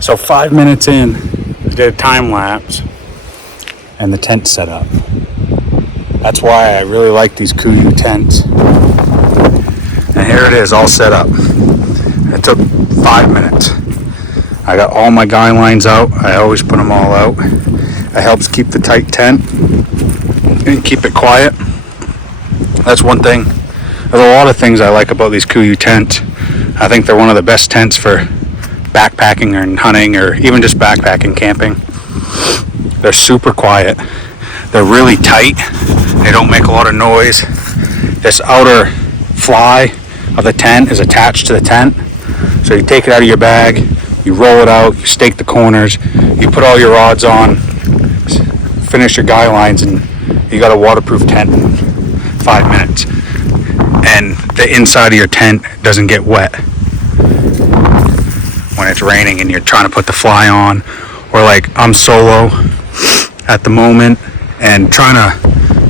So 5 minutes in, I did a time lapse and the tent set up. That's why I really like these Kuiu tents. And here it is, all set up. It took 5 minutes. I got all my guy lines out. I always put them all out. It helps keep the tight tent and keep it quiet. That's one thing. There's a lot of things I like about these Kuiu tents. I think they're one of the best tents for backpacking or hunting or even just backpacking camping. They're super quiet. They're really tight. They don't make a lot of noise. This outer fly of the tent is attached to the tent. So you take it out of your bag, you roll it out, you stake the corners, you put all your rods on, finish your guy lines, and you got a waterproof tent in 5 minutes. And the inside of your tent doesn't get wet when it's raining and you're trying to put the fly on. Or like I'm solo at the moment and trying to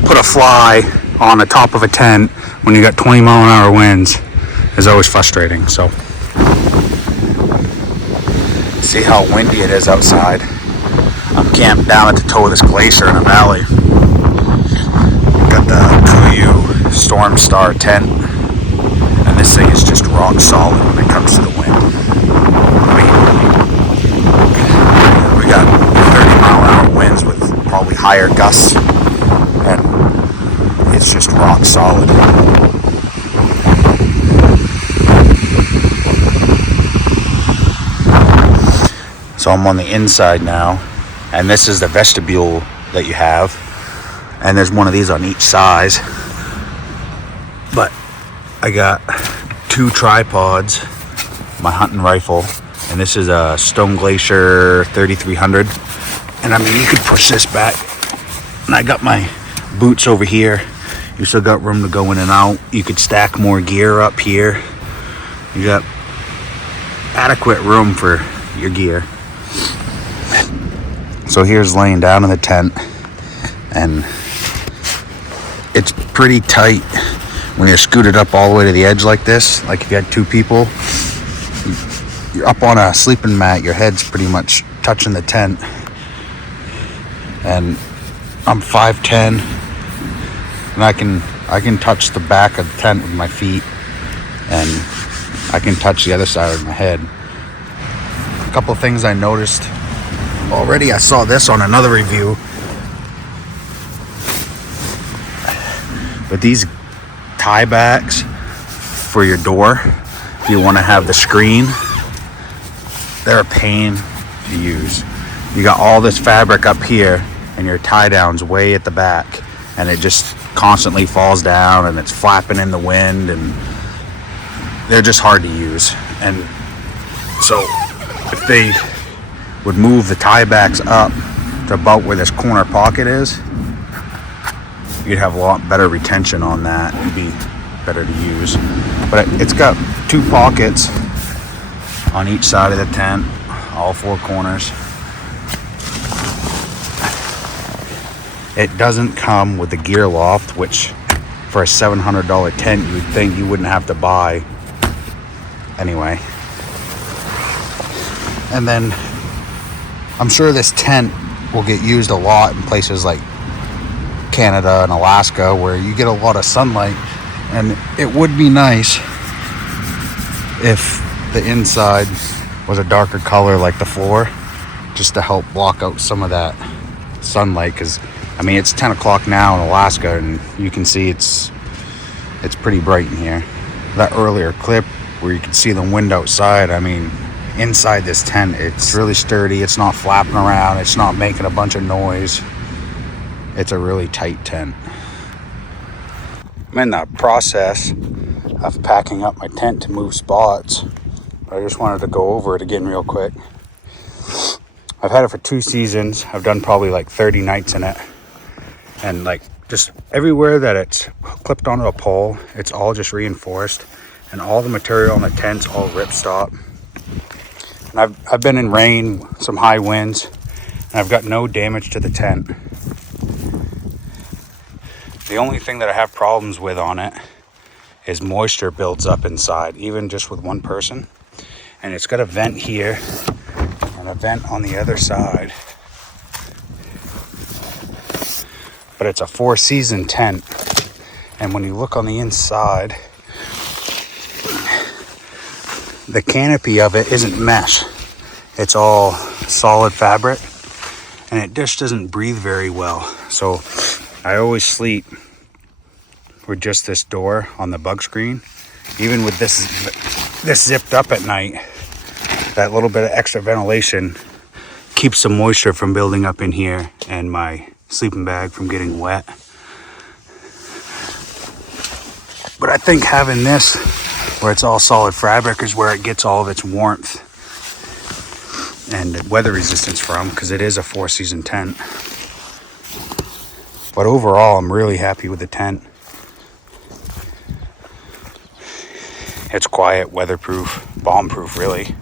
put a fly on the top of a tent when you got 20-mile-an-hour winds is always frustrating. So see how windy it is outside. I'm camped down at the toe of this glacier in a valley. Got the Kuiu Storm Star tent, and this thing is just rock solid when it comes to the wind. We got 30-mile-an-hour winds with probably higher gusts, and it's just rock solid. So I'm on the inside now, and this is the vestibule that you have, and there's one of these on each side. But I got 2 tripods, my hunting rifle, and this is a Stone Glacier 3300. And I mean, you could push this back, and I got my boots over here. You still got room to go in and out. You could stack more gear up here. You got adequate room for your gear. So here's laying down in the tent, and it's pretty tight when you're scooted up all the way to the edge like this. Like if you had 2 people, you're up on a sleeping mat, your head's pretty much touching the tent. And I'm 5'10", and I can touch the back of the tent with my feet, and I can touch the other side with my head. A couple of things I noticed already. I saw this on another review, but these tie backs for your door, if you want to have the screen, they're a pain to use. You got all this fabric up here, and your tie down's way at the back, and it just constantly falls down, and it's flapping in the wind, and they're just hard to use. And so if they would move the tie backs up to about where this corner pocket is, you'd have a lot better retention on that. It'd be better to use. But it's got 2 pockets on each side of the tent, all 4 corners. It doesn't come with the gear loft, which for a $700 tent you would think you wouldn't have to buy anyway. And then I'm sure this tent will get used a lot in places like Canada and Alaska where you get a lot of sunlight, and it would be nice if the inside was a darker color like the floor, just to help block out some of that sunlight. Because I mean, it's 10 o'clock now in Alaska, and you can see it's pretty bright in here. That earlier clip where you can see the wind outside, I mean, inside this tent, it's really sturdy. It's not flapping around. It's not making a bunch of noise. It's a really tight tent. I'm in the process of packing up my tent to move spots, but I just wanted to go over it again real quick. I've had it for 2 seasons. I've done probably like 30 nights in it. And like just everywhere that it's clipped onto a pole, it's all just reinforced, and all the material on the tent's all ripstop. And I've been in rain, some high winds, and I've got no damage to the tent. The only thing that I have problems with on it is moisture builds up inside, even just with one person. And it's got a vent here, and a vent on the other side. But it's a 4-season tent. And when you look on the inside, the canopy of it isn't mesh. It's all solid fabric. And it just doesn't breathe very well. So I always sleep with just this door on the bug screen. Even with this zipped up at night, that little bit of extra ventilation keeps some moisture from building up in here and my sleeping bag from getting wet. But I think having this, where it's all solid fabric, is where it gets all of its warmth and weather resistance from, because it is a 4-season tent. But overall, I'm really happy with the tent. It's quiet, weatherproof, bomb-proof, really.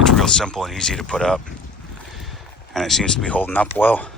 It's real simple and easy to put up, and it seems to be holding up well.